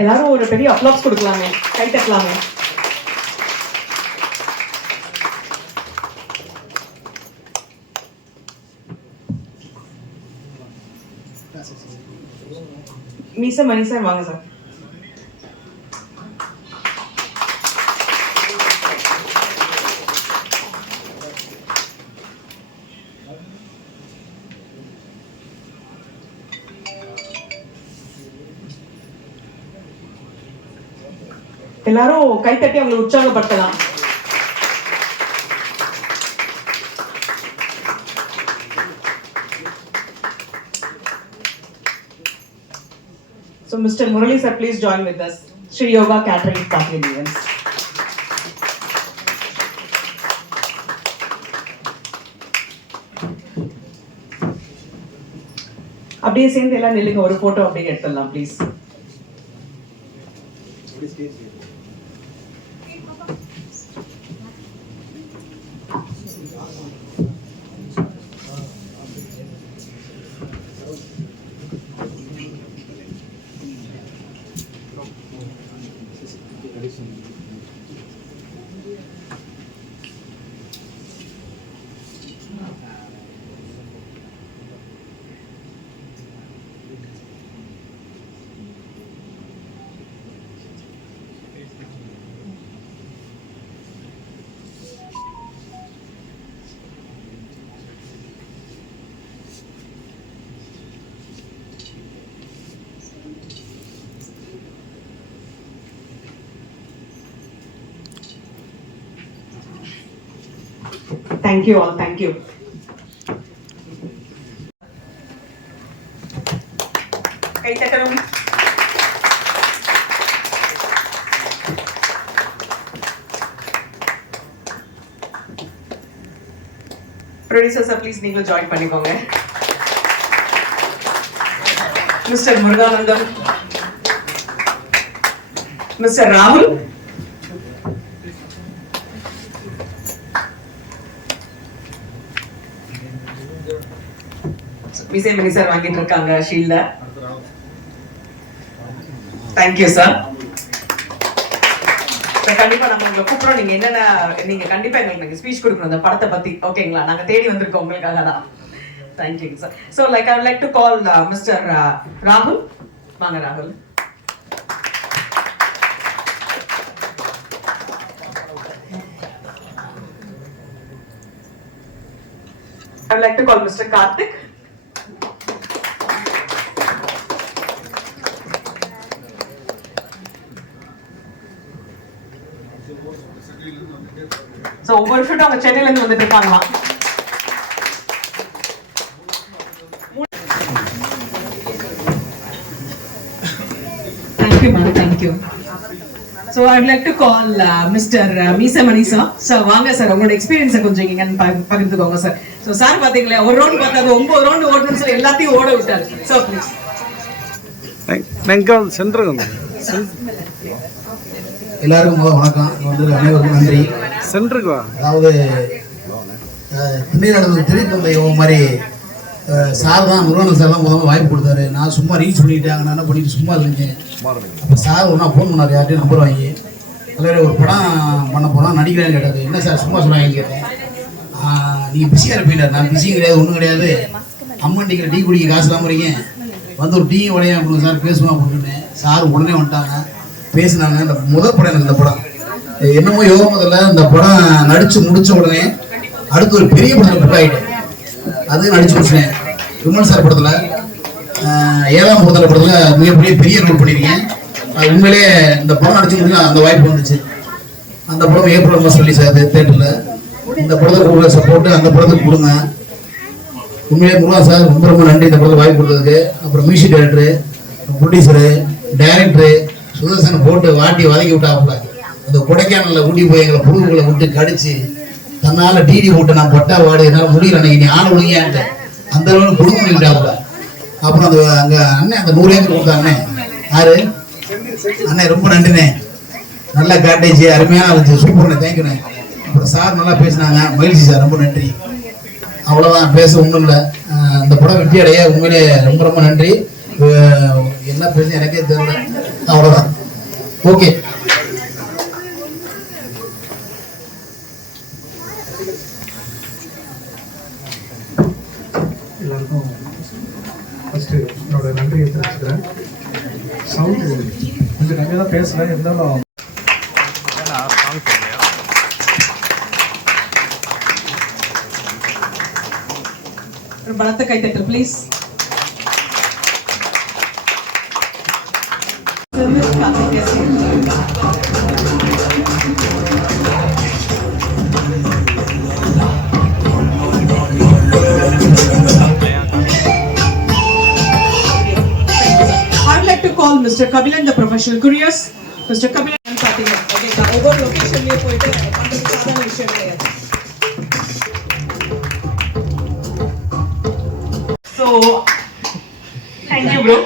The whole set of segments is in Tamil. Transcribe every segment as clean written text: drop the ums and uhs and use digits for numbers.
எல்லாரும் ஒரு பெரிய அப்ளாப்ஸ் கொடுக்கலாமே, கை தட்டலாமே. மீச மணி சார் வாங்க சார். எல்லாரும் கைத்தட்டி அவங்களை உற்சாகப்படுத்தலாம். So Mr. Murali sir, please join with us. Sri Yoga Catering Company events. அப்படியே சேர்ந்து எல்லாம் நில்லுங்க, ஒரு போட்டோ அப்படியே எடுத்துடலாம் please. Thank you all, thank you. Kay tatanong. Producers, please நீங்க join பண்ணிக்கோங்க. Mr. Muruganandam, Mr. Rahul, Vijay Mani sir வாங்கிட்டு இருக்காங்க ஷீல்ட. Thank you sir. கண்டிப்பா நம்ம உங்களை கூப்பிடுறோம். நீங்க என்னென்ன நீங்க கண்டிப்பா எங்களுக்கு ஸ்பீச் கொடுக்கணும் இந்த படத்தை பத்தி. ஓகேங்களா? நாங்க தேடி வந்திருக்கோம் உங்களுக்காக தான். Thank you sir. So like I would like to call mister ராகுல். வாங்க ராகுல். I would like to call Mr. Karthik. So ஒவ்வொரு ஷூட் அவங்க சென்னையில இருந்து வந்துட்டு இருக்காங்களாம். Thank you man, thank you. So I'd like to call Mr. Misa Manisa. Sir வாங்க சார், உங்களோட எக்ஸ்பீரியன்ஸை கொஞ்சம் இங்க பகிர்ந்துக்கோங்க சார். ஸோ சார் பாத்தீங்களா, ஒரு ரவுண்ட் பார்த்தாது 9 ரவுண்ட் ஓடணும்னு சொல்லி எல்லாத்தையும் ஓட விட்டாரு. So please. எல்லாருக்கும் வணக்கம். அனைவருக்கும் நன்றி. சென்டருக்கு அதாவது திருத்தந்தை மாதிரி சார் தான் முருகன் சார் தான் முதல்ல வாய்ப்பு கொடுத்தாரு. நான் சும்மா ரீச் பண்ணிட்டாங்க, நான் என்ன பண்ணிட்டு சும்மா இல்லைங்க. அப்போ சார் ஒன்றா ஃபோன் பண்ணார், யார்ட்டையும் நம்பர் வாங்கி அதில் ஒரு படம் பண்ண போகிறோம் நடிக்கிறேன்னு கேட்டார். என்ன சார் சும்மா சொன்னாங்க கேட்டேன். நீங்கள் பிஸியாக இருப்பீங்க. நான் பிஸியும் கிடையாது, ஒன்றும் கிடையாது. அம்மன் டிக்கிற டீ குடிக்க காசு இல்லாமல் இருக்கீங்க, வந்து ஒரு டீ உடைய அப்படின்னு சார் பேசுவேன் அப்படின்னு. சார் உடனே வந்துட்டாங்க, பேசினாங்க. இந்த முதல் படம் எனக்கு இந்த படம் என்னமோ யோக முதல்ல இந்த படம் நடிச்சு முடிச்ச உடனே அடுத்து ஒரு பெரிய படத்தில் புக் ஆகிட்டேன். அது நடிச்சு முடிச்சேன். விமல் சார் படத்தில் 7ஆம் படத்தில் மிகப்பெரிய பெரிய ரோல் பண்ணியிருக்கேன். அது உண்மையிலே இந்த படம் நடிச்சு முடிஞ்சா அந்த வாய்ப்பு வந்துச்சு. அந்த படம் ஏப்ரல் மாதம் ரிலீஸ் ஆகுது தேட்டரில். இந்த படத்துக்கு கொடுக்குற சப்போர்ட்டு அந்த படத்துக்கு கொடுங்க. உண்மையிலே முருகா சார் ரொம்ப ரொம்ப நன்றி இந்த படத்துக்கு வாய்ப்பு கொடுத்ததுக்கு. அப்புறம் மியூசிக் டைரக்டரு, ப்ரொடியூசரு, டைரக்டரு சுதர்சனை போட்டு வாட்டி வதக்கி விட்டாப்புல. அந்த கொடைக்கானலில் ஊட்டி போய் எங்களை புழுவுகளை விட்டு கடிச்சு தன்னால் டிடி போட்டு நான் பட்டா வாடு என்னால் முடியல, அன்னைக்கு நீ ஆள் ஒழுங்கியான்ட்டு அந்த அளவுக்கு கொடுக்க பண்ணிட்டாப்புல. அப்புறம் அந்த அங்கே அண்ணன் அந்த 100 ஏக்கர் கொடுத்த அண்ணன் யாரு அண்ணே, ரொம்ப நன்றிண்ணே. நல்லா காட்டேஜ் அருமையான இருந்துச்சு, சூப்பர்ண்ணே, தேங்க்யூண்ணே. அப்புறம் சார் நல்லா பேசினாங்க, மகிழ்ச்சி சார், ரொம்ப நன்றி. அவ்வளோதான், பேச ஒன்றும் இல்லை. இந்த படம் வெற்றி அடைய உண்மையிலே ரொம்ப ரொம்ப நன்றி. என்ன பேச எனக்கே தெரியல. அவ்வளோதான். ஓகே. எல்லாருக்கும் ஃபஸ்ட்டு என்னோட நன்றியை தெரிவிச்சுக்கிறேன். சவுண்டு கொஞ்சம் கம்மியாக தான் பேசுகிறேன், இருந்தாலும் ஒரு பலத்த கைத்தட்டல் please. I'd like to call Mr. Kabilan, the professional couriers. Mr. Kabilan பாத்தீங்க ஓகே, ஒவ்வொரு லொகேஷன்லயே போயிட்டு பண்றது சாதாரண விஷயம் கிடையாது. So thank you bro.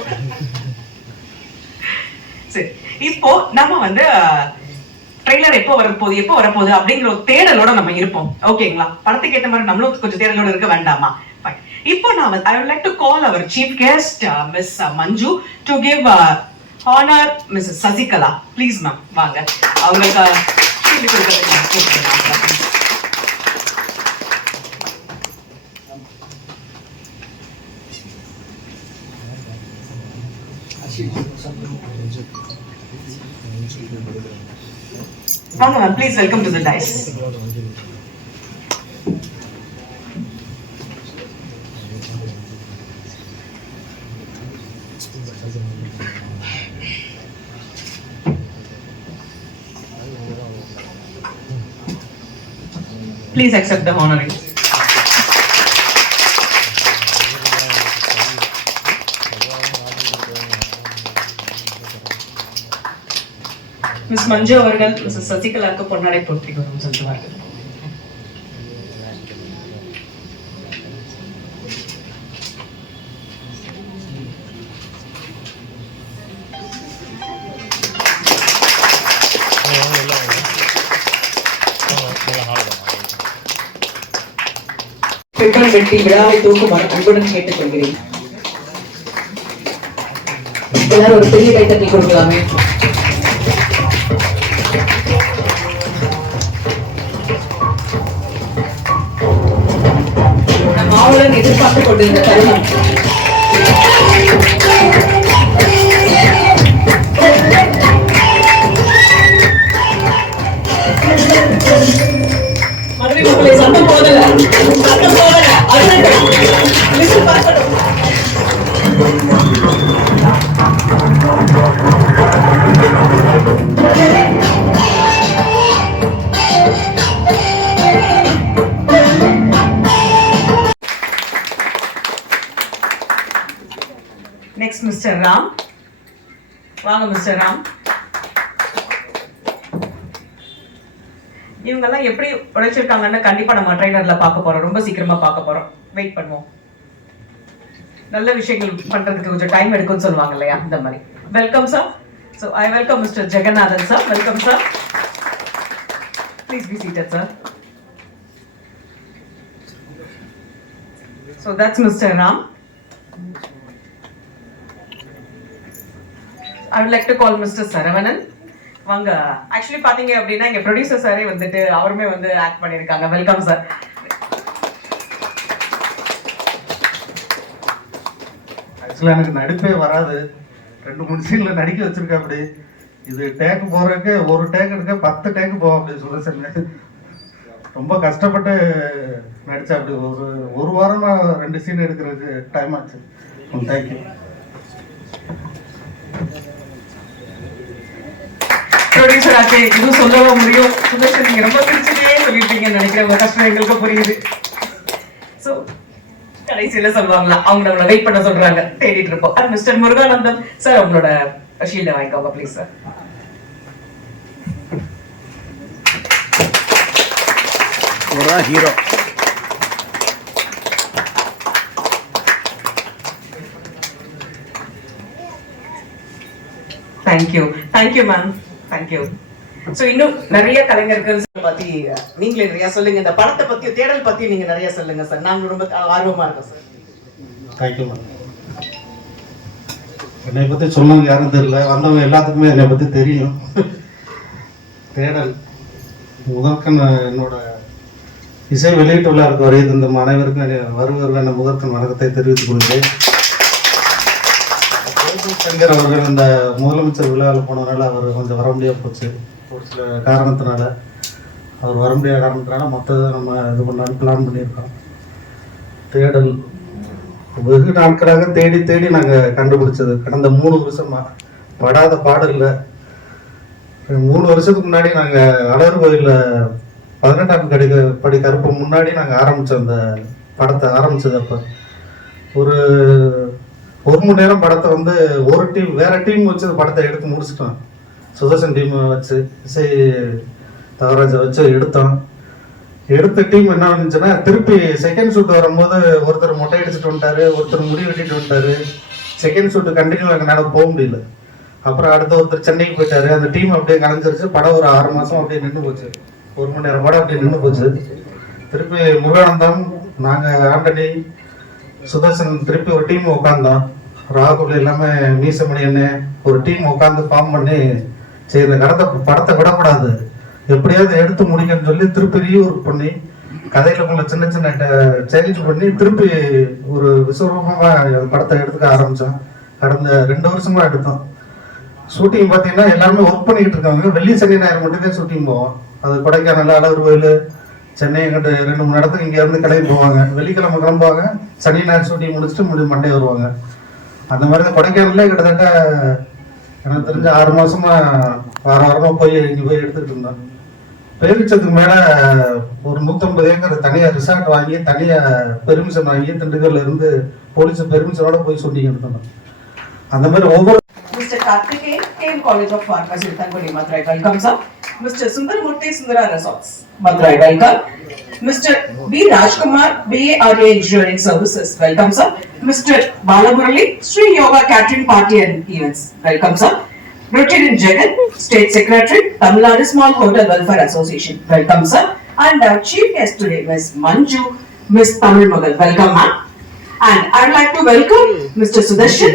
சரி, இப்போ நம்ம வந்து ட்ரெய்லர் எப்போ வரப்போகுது அப்படிங்கிற ஒரு தேடலோட நம்ம இருப்போம். ஓகேங்களா? படத்துக்கு ஏற்ற மாதிரி நம்மளும் கொஞ்சம் தேடலோட இருக்க வேண்டாமா? இப்போ நான் I would like to call our chief guest Miss Manju to give honor Mrs. Sasikala. Please ma'am, வாங்க. அவங்களுக்கு சொல்லி கொடுக்கறதுக்கு வாங்க ma'am, please welcome to the dais. Please accept the honoring. Miss Manju அவர்கள் Mrs. சசிகலாவுக்கு பொன்னாடை போற்றி வரும் செலுத்துவார்கள். பெண்கள் வெட்டி விழாவை தூக்குமாறு அன்புடன் கேட்டுக்கொள்கிறேன். எல்லாரும் ஒரு பெரிய கைத்தட்டி கொடுக்கலாமே. ஆவலுடன் எதிர்பார்த்துக் கொண்டிருந்த தருணம் மதுரை மக்களை சத்தம் போதல Next, Mr. Ram. வாங்க Mr. Ram. இவங்கெல்லாம் எப்படி உழைச்சிருக்காங்கன்னு கண்டிப்பா நம்ம ட்ரெய்லர்ல பார்க்க போறோம். ரொம்ப சீக்கிரமா பார்க்க போறோம். வெயிட் பண்ணுவோம். நல்ல விஷயங்கள் பண்றதுக்கு கொஞ்சம் டைம் எடுக்கும்னு சொல்லுவாங்க இல்லையா, இந்த மாதிரி. Welcome sir. So I welcome Mr. Jagannathan sir. Welcome sir. Please be seated sir. So that's Mr. Ram. I would like to call Mr. Saravanan. வாங்க. ஆக்சுவலி பாத்தீங்க அப்படின்னா இங்க ப்ரொடியூசர் சாரே வந்துட்டு அவருமே வந்து ஆக்ட் பண்ணிருக்காங்க. Welcome sir. ஆக்சுவலாக எனக்கு நடிப்பே வராது. 2-3 சீன்ல நடிக்க வச்சிருக்கேன். அப்படி இது டேக்கு போறதுக்கு ஒரு டேக் எடுக்க 10 டேக்கு போவோம் அப்படி சொல்ல சொன்னேன். ரொம்ப கஷ்டப்பட்டு நடிச்சா. அப்படி ஒரு வாரமா 2 சீன் எடுக்கிறதுக்கு டைம் ஆச்சு. தேங்க்யூ. ப்ரொடியூசர் ஆச்சு இதுவும் சொல்லவா முடியும்? சுதர்ஷன் நீங்க ரொம்ப பிடிச்சதே சொல்லிருப்பீங்கன்னு நினைக்கிறேன். உங்க கஷ்டம் எங்களுக்கு புரியுது. சோ கடைசியில சொல்லுவாங்களா, அவங்க நம்மள வெயிட் பண்ண சொல்றாங்க, தேடிட்டு இருப்போம். மிஸ்டர் முருகானந்தம் சார், உங்களோட ஷீல்ட வாங்கிக்கோங்க please sir. Hero. Thank you ma'am, thank you. So இன்னும் நிறைய கலைஞர்கள் பத்தி நீங்களே நிறைய சொல்லுங்க. இந்த படத்தை பத்தி, தேடல் பத்தி நீங்க நிறைய சொல்லுங்க சார். நாங்க ரொம்ப ஆர்வமா இருக்கோம் சார். Thank you ma'am. என்னை பற்றி சொன்னவங்க யாரும் தெரியல, வந்தவங்க எல்லாத்துக்குமே என்னை பற்றி தெரியும். தேடல் முதற்கண் என்னோட இசை வெளியீட்டு விழாவுக்கு வரை இந்த அனைவருக்கும் வருவர்கள் என முதற்கண் வணக்கத்தை தெரிவித்துக் கொள்கிறேன். சங்கர் அவர்கள் இந்த முதலமைச்சர் விழாவில் போனதுனால அவர் கொஞ்சம் வர முடியாது போச்சு. ஒரு சில காரணத்தினால அவர் வர முடியாத காரணத்தினால மொத்தத்தை நம்ம இது பண்ணலான்னு பிளான் பண்ணியிருக்கோம். தேடல் வெகு நாட்களாக தேடி தேடி நாங்கள் கண்டுபிடிச்சது. கடந்த 3 வருஷமா படாத பாடல் இல்லை. 3 வருஷத்துக்கு முன்னாடி நாங்கள் அழகர் கோயிலில் 18ஆம் படி கருப்பு முன்னாடி நாங்கள் ஆரம்பித்தோம். அந்த படத்தை ஆரம்பித்தது அப்போ ஒரு மணி நேரம் படத்தை வந்து ஒரு டீம் வேற டீம் வச்சு படத்தை எடுத்து முடிச்சிட்டோம். சுதர்சன் டீம் வச்சு இசை தவராஜை வச்சு எடுத்தோம். எடுத்த டீம் என்ன வந்துச்சுன்னா, திருப்பி செகண்ட் ஷூட் வரும்போது ஒருத்தர் மொட்டை அடிச்சுட்டு வந்துட்டாரு, ஒருத்தர் முடி வெட்டிட்டு வந்துட்டாரு. செகண்ட் ஷூட்டு கண்டினியூ எங்களால் போக முடியல. அப்புறம் அடுத்த ஒருத்தர் சென்னைக்கு போயிட்டாரு. அந்த டீம் அப்படியே கலைஞ்சிருச்சு. படம் ஒரு 6 மாதம் அப்படியே நின்று போச்சு. 1 மணி நேரம் படம் அப்படியே நின்று போச்சு. திருப்பி முருகானந்தம், நாங்கள் ஆண்டனி, சுதர்சன் திருப்பி ஒரு டீம் உட்காந்தோம். ராகுல் எல்லாமே மீசமணி என்ன ஒரு டீம் உட்காந்து ஃபார்ம் பண்ணி சரி இந்த படத்தை விடக்கூடாது, எப்படியாவது எடுத்து முடிக்கணும்னு சொல்லி திருப்பி ரீஒர்க் பண்ணி கதையில உள்ள சின்ன சின்ன சேஞ்ச் பண்ணி திருப்பி ஒரு விஸ்வரூபமா படத்தை எடுத்துக்க ஆரம்பிச்சோம். கடந்த 2 வருஷமா எடுத்தோம். ஷூட்டிங் பார்த்தீங்கன்னா எல்லாருமே ஒர்க் பண்ணிக்கிட்டு இருக்காங்க. வெள்ளி சனி ஞாயிறு மட்டும்தான் ஷூட்டிங் போவோம். அது கொடைக்கானல், அழகர் கோயில், சென்னை எங்கிட்ட 2-3 இடத்துக்கு இங்கே இருந்து கிளம்பி போவாங்க. வெள்ளிக்கிழமை கிளம்புவாங்க, சனி ஞாயிறு ஷூட்டிங் முடிச்சுட்டு மண்டே வருவாங்க. அந்த மாதிரி தான் கொடைக்கானல்ல கிட்டத்தட்ட எனக்கு தெரிஞ்ச 6 மாசமா வாரமா போய் இங்கே போய் எடுத்துக்கிட்டு இருந்தோம். பேரிச்சதுக்கு மேல ஒரு 150 ஏக்கர் தனியா ரிசார்ட் வாங்கி தனியா பெர்மிஷன் வாங்கி திண்டுக்கல்ல இருந்து போலீஸ் பெர்மிஷனோட போய் ஷூட்டிங் எடுத்தோம். அந்த மாதிரி ஒவ்வொரு Mr. Karthikeyan, KM College of Pharmacy, Tangudi, Madurai, welcome sir. Mr. Sundaramurthy, Sundara Resorts, Madurai, welcome. Mr. B. Rajkumar, BA RA Engineering Services, welcome sir. Mr. Balamurali, Sri Yoga Catering Party and Events, welcome sir. Lieutenant Jagan, State Secretary, Tamil Nadu Small Hotel Welfare Association, welcome sir. And our chief guest today, Ms. Manju, Ms. Tamil Magal, welcome ma'am. And I would like to welcome Mr. Sudarshan,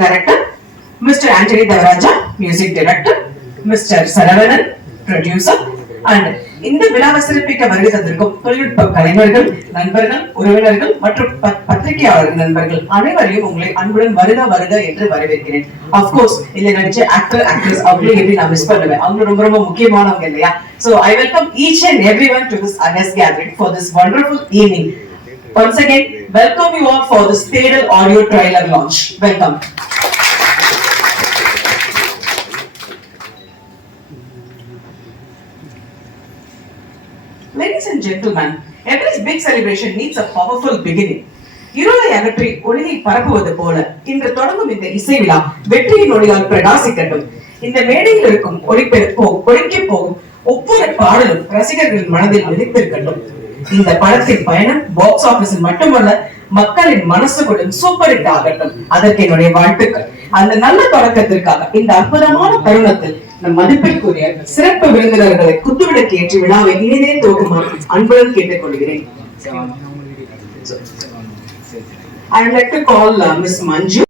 Director, Mr. Anthony Devaraja, Music Director, Mr. Saravanan, Producer, and இந்த விழாவை சிறப்பிக்க வருகை தந்திருக்கும் தொழில்நுட்ப கலைஞர்கள், நண்பர்கள், உறவினர்கள் மற்றும் பத்திரிகையாளர் நண்பர்கள் அனைவரையும் உங்களை அன்புடன் வருக வருக என்று வரவேற்கிறேன். அப்கோர்ஸ் இதுல நடிச்ச ஆக்டர் ஆக்ட்ரஸ் அவங்களே எப்படி நான் மிஸ் பண்ணுவேன், அவங்க ரொம்ப ரொம்ப முக்கியமானவங்க இல்லையா? So I welcome each and everyone to this august gathering for this wonderful evening. Once again, welcome you all for this Theodal audio trailer launch. Welcome. Ladies and gentlemen, every big celebration needs a powerful beginning. இருளை அகற்றி ஒளியை பரப்புவது போல இன்று தொடங்கும் இந்த இசை விழா வெற்றியின் ஒளியால் பிரகாசிக்கட்டும். இந்த மேடையில் இருக்கும் ஒளிக்க போகும் ஒவ்வொரு பாடலும் ரசிகர்களின் மனதில் விதித்திருக்கட்டும். இந்த படத்தின் பயணம் பாக்ஸ் ஆபீஸில் மட்டுமல்ல, மக்களின் மனசுகளுடன் சூப்பர் ஹிட் ஆகட்டும். அதற்கு என்னுடைய வாழ்த்துக்கள். அந்த நல்ல தொடக்கத்திற்காக இந்த அற்புதமான தருணத்தில் நம் மதிப்பிற்குரிய சிறப்பு விருந்தினர்களை குத்துவிளக்கு ஏற்றி விழாவை இனிதே துவக்குமாறு அன்புடன் கேட்டுக்கொள்கிறேன். I would like to call Ms. Manju.